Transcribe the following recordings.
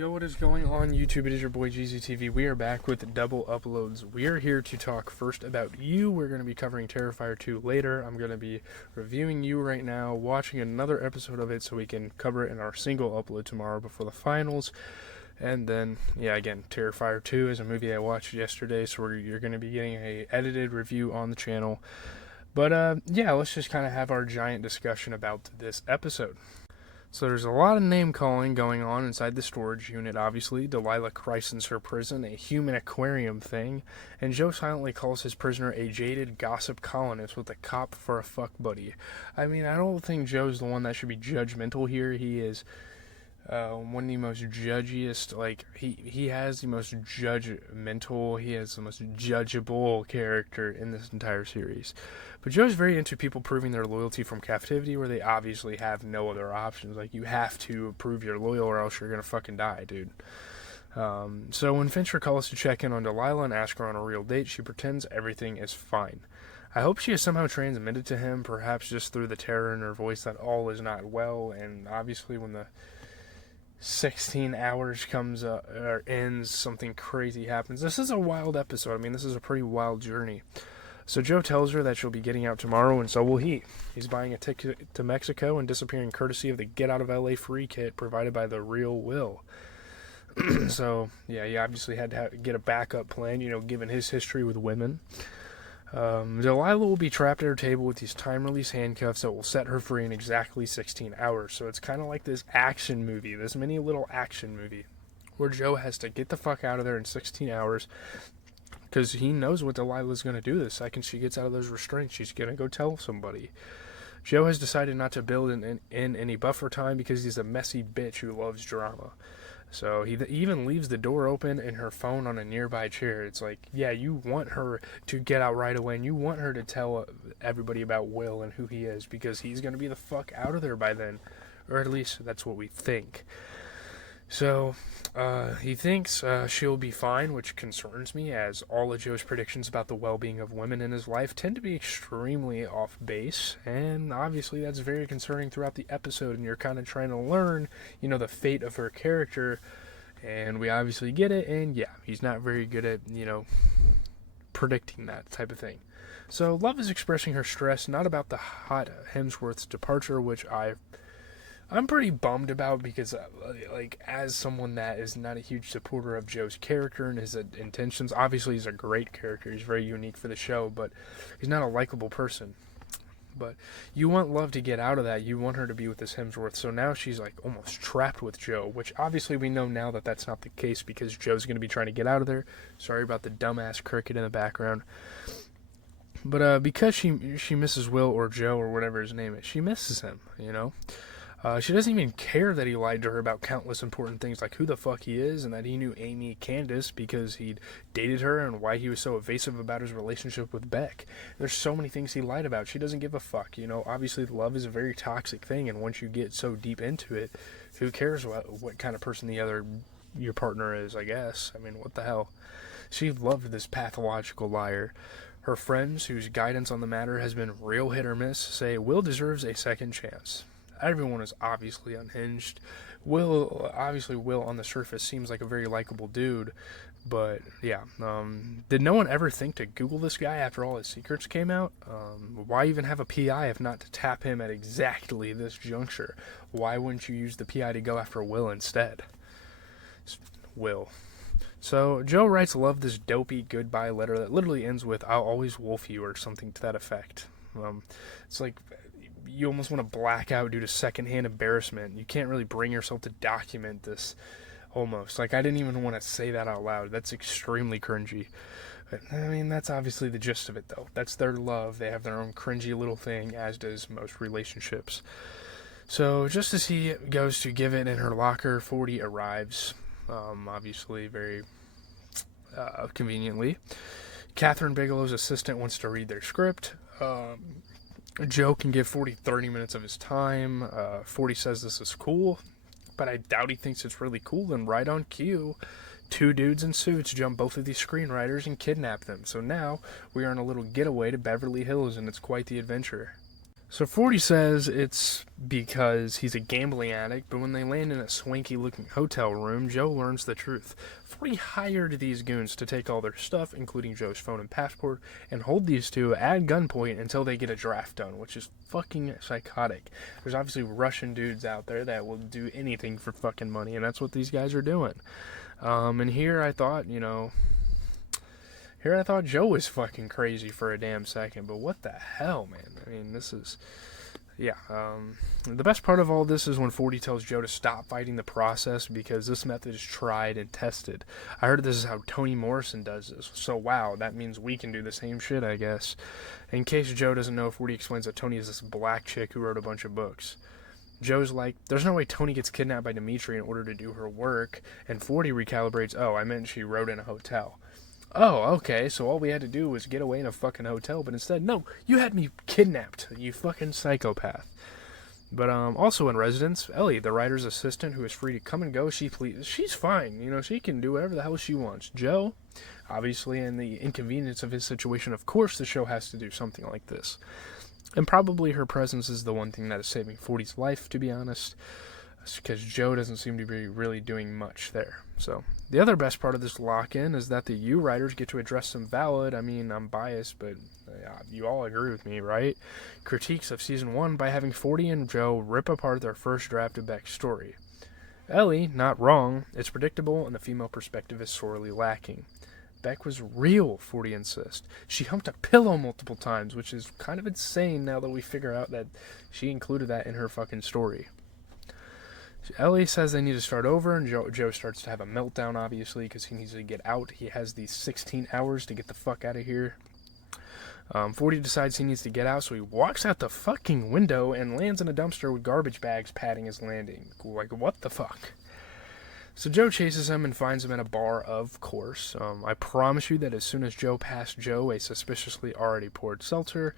Yo, what is going on YouTube? It is your boy GZTV. We are back with double uploads. We are here to talk first about You. We're going to be covering Terrifier 2 later. I'm going to be reviewing You right now, watching another episode of it so we can cover it in our single upload tomorrow before the finals. And then, yeah, again, Terrifier 2 is a movie I watched yesterday, so you're going to be getting a edited review on the channel. But, yeah, let's just kind of have our giant discussion about this episode. So there's a lot of name-calling going on inside the storage unit, obviously. Delilah christens her prison a human aquarium thing, and Joe silently calls his prisoner a jaded gossip colonist with a cop for a fuck buddy. I mean, I don't think Joe's the one that should be judgmental here. He is one of the most judgiest, he has the most judgmental, he has the most judgeable character in this entire series. But Joe's very into people proving their loyalty from captivity, where they obviously have no other options. Like, you have to prove you're loyal or else you're gonna fucking die, dude. So when Fincher calls to check in on Delilah and ask her on a real date, she pretends everything is fine. I hope she has somehow transmitted to him, perhaps just through the terror in her voice, that all is not well, and obviously when the 16 hours comes up or ends, something crazy happens. This is a wild episode. I mean, this is a pretty wild journey. So Joe tells her that she'll be getting out tomorrow, and so will he. He's buying a ticket to Mexico and disappearing courtesy of the Get Out of LA free kit provided by the real Will. So, yeah, he obviously had to get a backup plan, given his history with women. Delilah will be trapped at her table with these time-release handcuffs that will set her free in exactly 16 hours. So it's kind of like this action movie, this mini little action movie, where Joe has to get the fuck out of there in 16 hours because he knows what Delilah's going to do the second she gets out of those restraints. She's going to go tell somebody. Joe has decided not to build in any buffer time because he's a messy bitch who loves drama. So he even leaves the door open and her phone on a nearby chair. It's like, yeah, you want her to get out right away, and you want her to tell everybody about Will and who he is, because he's going to be the fuck out of there by then. Or at least that's what we think. So he thinks she'll be fine, which concerns me, as all of Joe's predictions about the well-being of women in his life tend to be extremely off base, and obviously that's very concerning throughout the episode, and you're kind of trying to learn, the fate of her character, and we obviously get it, and yeah, he's not very good at, predicting that type of thing. So Love is expressing her stress, not about the hot Hemsworth's departure, which I'm pretty bummed about, because, as someone that is not a huge supporter of Joe's character and his intentions, obviously he's a great character, he's very unique for the show, but he's not a likable person. But you want Love to get out of that, you want her to be with this Hemsworth, so now she's, almost trapped with Joe, which obviously we know now that that's not the case, because Joe's going to be trying to get out of there. Sorry about the dumbass cricket in the background. But, because she misses Will, or Joe, or whatever his name is, she misses him, She doesn't even care that he lied to her about countless important things, like who the fuck he is, and that he knew Amy Candace because he'd dated her, and why he was so evasive about his relationship with Beck. There's so many things he lied about. She doesn't give a fuck, Obviously, love is a very toxic thing, and once you get so deep into it, who cares what kind of person your partner is, I guess. I mean, what the hell? She loved this pathological liar. Her friends, whose guidance on the matter has been real hit or miss, say Will deserves a second chance. Everyone is obviously unhinged. Will on the surface seems like a very likable dude, but yeah. Did no one ever think to Google this guy after all his secrets came out? Why even have a PI if not to tap him at exactly this juncture? Why wouldn't you use the PI to go after Will instead? Will. So Joe writes Love this dopey goodbye letter that literally ends with "I'll always wolf you" or something to that effect. It's like you almost want to black out due to secondhand embarrassment. You can't really bring yourself to document this, almost. I didn't even want to say that out loud. That's extremely cringy. But, I mean, that's obviously the gist of it, though. That's their love. They have their own cringy little thing, as does most relationships. So, just as he goes to give it in her locker, 40 arrives. Obviously, very conveniently. Catherine Bigelow's assistant wants to read their script. Joe can give 40 30 minutes of his time. 40 says this is cool, but I doubt he thinks it's really cool, and right on cue, two dudes in suits jump both of these screenwriters and kidnap them. So now we are on a little getaway to Beverly Hills, and it's quite the adventure. So 40 says it's because he's a gambling addict, but when they land in a swanky looking hotel room, Joe learns the truth. 40 hired these goons to take all their stuff, including Joe's phone and passport, and hold these two at gunpoint until they get a draft done, which is fucking psychotic. There's obviously Russian dudes out there that will do anything for fucking money, and that's what these guys are doing. And here I thought, Joe was fucking crazy for a damn second, but what the hell, man? I mean, this is... Yeah, the best part of all this is when 40 tells Joe to stop fighting the process because this method is tried and tested. I heard this is how Toni Morrison does this, so wow, that means we can do the same shit, I guess. In case Joe doesn't know, 40 explains that Toni is this black chick who wrote a bunch of books. Joe's like, there's no way Toni gets kidnapped by Dimitri in order to do her work, and 40 recalibrates, oh, I meant she wrote in a hotel. Oh, okay, so all we had to do was get away in a fucking hotel, but instead, no, you had me kidnapped, you fucking psychopath. But also in residence, Ellie, the writer's assistant who is free to come and go, she's fine, she can do whatever the hell she wants. Joe, obviously in the inconvenience of his situation, of course the show has to do something like this. And probably her presence is the one thing that is saving 40's life, to be honest, because Joe doesn't seem to be really doing much there. So, the other best part of this lock-in is that the U writers get to address some valid, I'm biased, but you all agree with me, right? Critiques of Season 1 by having 40 and Joe rip apart their first draft of Beck's story. Ellie, not wrong, it's predictable and the female perspective is sorely lacking. Beck was real, 40 insists. She humped a pillow multiple times, which is kind of insane now that we figure out that she included that in her fucking story. Ellie says they need to start over, and Joe starts to have a meltdown, obviously, because he needs to get out. He has these 16 hours to get the fuck out of here. 40 decides he needs to get out, so he walks out the fucking window and lands in a dumpster with garbage bags padding his landing. Like, what the fuck? So Joe chases him and finds him at a bar, of course. I promise you that as soon as Joe passed Joe a suspiciously already poured seltzer,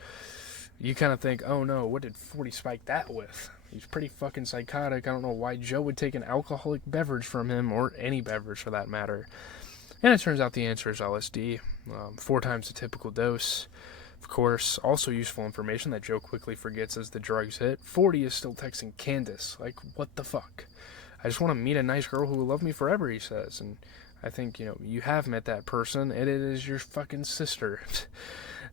you kind of think, oh no, what did 40 spike that with? He's pretty fucking psychotic. I don't know why Joe would take an alcoholic beverage from him, or any beverage for that matter. And it turns out the answer is LSD. 4 times the typical dose. Of course, also useful information that Joe quickly forgets as the drugs hit. 40 is still texting Candace. Like, what the fuck? I just want to meet a nice girl who will love me forever, he says. And I think, you have met that person, and it is your fucking sister.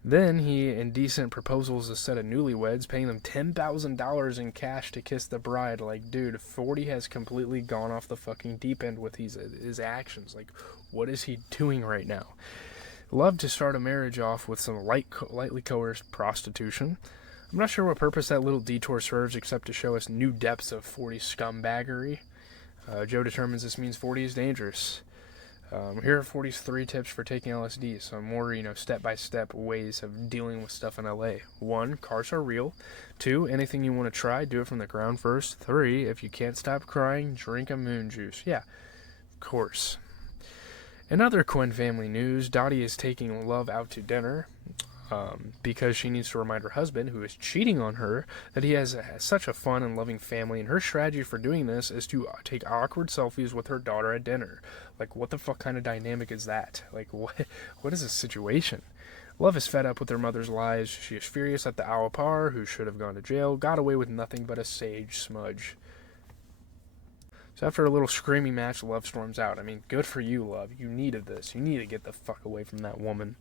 Then he indecent proposals a set of newlyweds, paying them $10,000 in cash to kiss the bride. Like, dude, 40 has completely gone off the fucking deep end with his actions. Like, what is he doing right now? Love to start a marriage off with some lightly coerced prostitution. I'm not sure what purpose that little detour serves except to show us new depths of 40 scumbaggery. Joe determines this means 40 is dangerous. Here are 40's 3 tips for taking LSD, some more, step-by-step ways of dealing with stuff in LA. 1, cars are real. 2, anything you want to try, do it from the ground first. 3, if you can't stop crying, drink a moon juice. Yeah, of course. In other Quinn family news, Dottie is taking Love out to dinner because she needs to remind her husband, who is cheating on her, that he has such a fun and loving family, and her strategy for doing this is to take awkward selfies with her daughter at dinner. Like, what the fuck kind of dynamic is that? Like, what is this situation? Love is fed up with her mother's lies. She is furious at the Awapar, who should have gone to jail, got away with nothing but a sage smudge. So after a little screaming match, Love storms out. Good for you, Love. You needed this. You need to get the fuck away from that woman.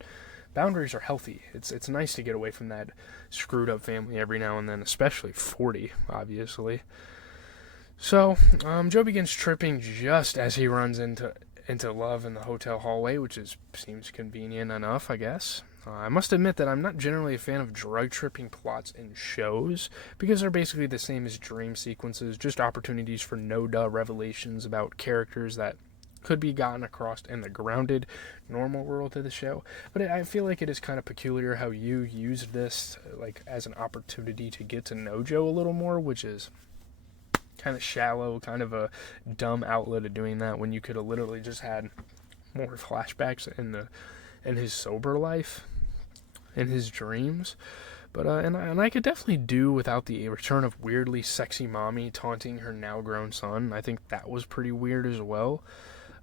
Boundaries are healthy. It's nice to get away from that screwed up family every now and then, especially 40, obviously. So, Joe begins tripping just as he runs into Love in the hotel hallway, which seems convenient enough, I guess. I must admit that I'm not generally a fan of drug-tripping plots in shows, because they're basically the same as dream sequences, just opportunities for no-duh revelations about characters that could be gotten across in the grounded, normal world of the show. But I feel like it is kind of peculiar how you used this as an opportunity to get to know Joe a little more, which is kind of shallow, kind of a dumb outlet of doing that when you could have literally just had more flashbacks in his sober life, in his dreams. But and I could definitely do without the return of weirdly sexy mommy taunting her now grown son. I think that was pretty weird as well.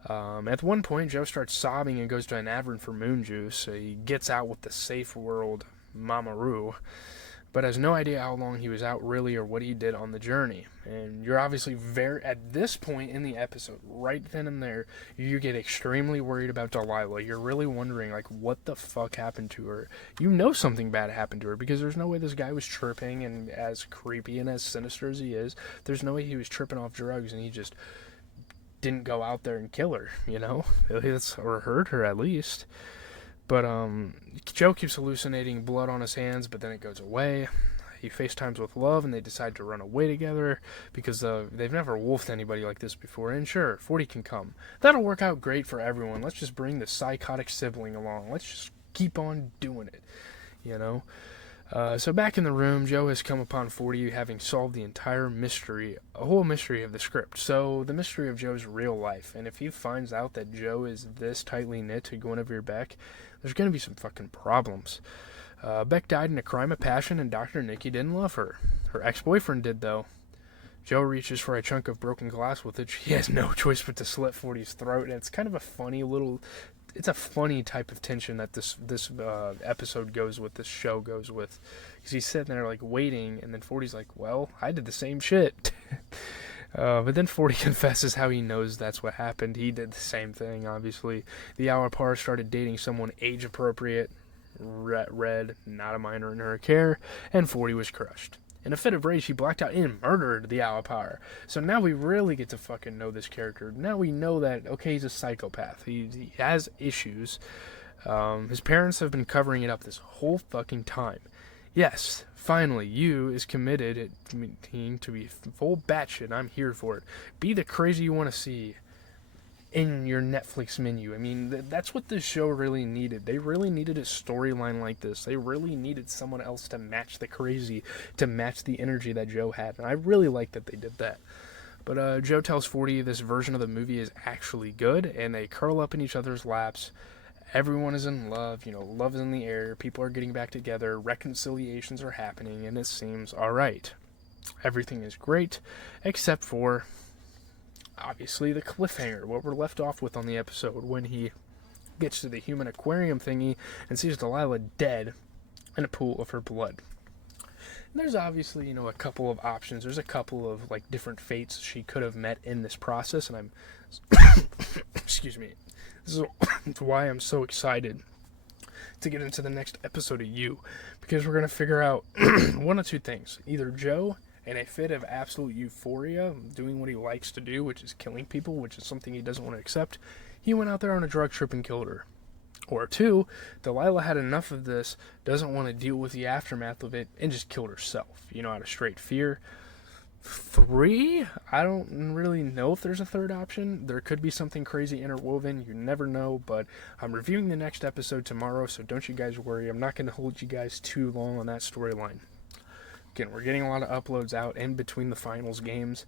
At one point, Joe starts sobbing and goes to an advert for moon juice. He gets out with the safe world Mamaroo. but has no idea how long he was out really or what he did on the journey. And you're obviously at this point in the episode, right then and there, you get extremely worried about Delilah. You're really wondering, like, what the fuck happened to her? You know something bad happened to her, because there's no way this guy was tripping, and as creepy and as sinister as he is, there's no way he was tripping off drugs and he just didn't go out there and kill her, or hurt her at least. But Joe keeps hallucinating blood on his hands, but then it goes away. He FaceTimes with Love, and they decide to run away together because they've never wolfed anybody like this before. And sure, 40 can come. That'll work out great for everyone. Let's just bring the psychotic sibling along. Let's just keep on doing it, So back in the room, Joe has come upon 40 having solved the entire mystery, a whole mystery of the script. So the mystery of Joe's real life. And if he finds out that Joe is this tightly knit to Guinevere Beck, there's going to be some fucking problems. Beck died in a crime of passion, and Dr. Nikki didn't love her. Her ex-boyfriend did, though. Joe reaches for a chunk of broken glass with it. He has no choice but to slit 40's throat, and it's kind of a funny type of tension that this episode goes with, this show goes with. Because he's sitting there, like, waiting, and then 40's like, well, I did the same shit. But then 40 confesses how he knows that's what happened. He did the same thing, obviously. The hour par started dating someone age-appropriate, Red, not a minor in her care, and 40 was crushed. In a fit of rage, he blacked out and murdered the Power. So now we really get to fucking know this character. Now we know that, okay, he's a psychopath. He has issues. His parents have been covering it up this whole fucking time. Yes, finally, you is committed to be full batshit. I'm here for it. Be the crazy you want to see in your Netflix menu. I mean, that's what this show really needed. They really needed a storyline like this. They really needed someone else to match the crazy, to match the energy that Joe had. And I really like that they did that. But Joe tells 40 this version of the movie is actually good, and they curl up in each other's laps. Everyone is in love, love is in the air, people are getting back together, reconciliations are happening, and it seems alright. Everything is great, except for, obviously, the cliffhanger, what we're left off with on the episode, when he gets to the human aquarium thingy and sees Delilah dead in a pool of her blood. And there's obviously, a couple of options, there's a couple of, different fates she could have met in this process, and excuse me. This is why I'm so excited to get into the next episode of You, because we're going to figure out one of two things. Either Joe, in a fit of absolute euphoria, doing what he likes to do, which is killing people, which is something he doesn't want to accept, he went out there on a drug trip and killed her. Or two, Delilah had enough of this, doesn't want to deal with the aftermath of it, and just killed herself, out of straight fear. 3, I don't really know if there's a third option. There could be something crazy interwoven, you never know, but I'm reviewing the next episode tomorrow, so don't you guys worry. I'm not going to hold you guys too long on that storyline. Again, we're getting a lot of uploads out in between the finals games,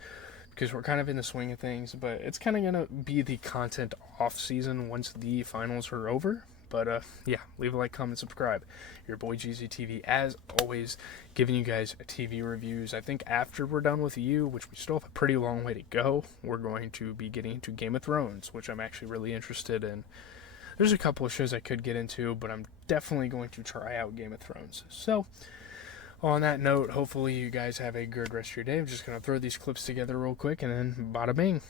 because we're kind of in the swing of things, but it's kind of going to be the content off season once the finals are over. But, yeah, leave a like, comment, subscribe. Your boy GZTV, as always, giving you guys TV reviews. I think after we're done with You, which we still have a pretty long way to go, we're going to be getting into Game of Thrones, which I'm actually really interested in. There's a couple of shows I could get into, but I'm definitely going to try out Game of Thrones. So, on that note, hopefully you guys have a good rest of your day. I'm just going to throw these clips together real quick, and then bada bing.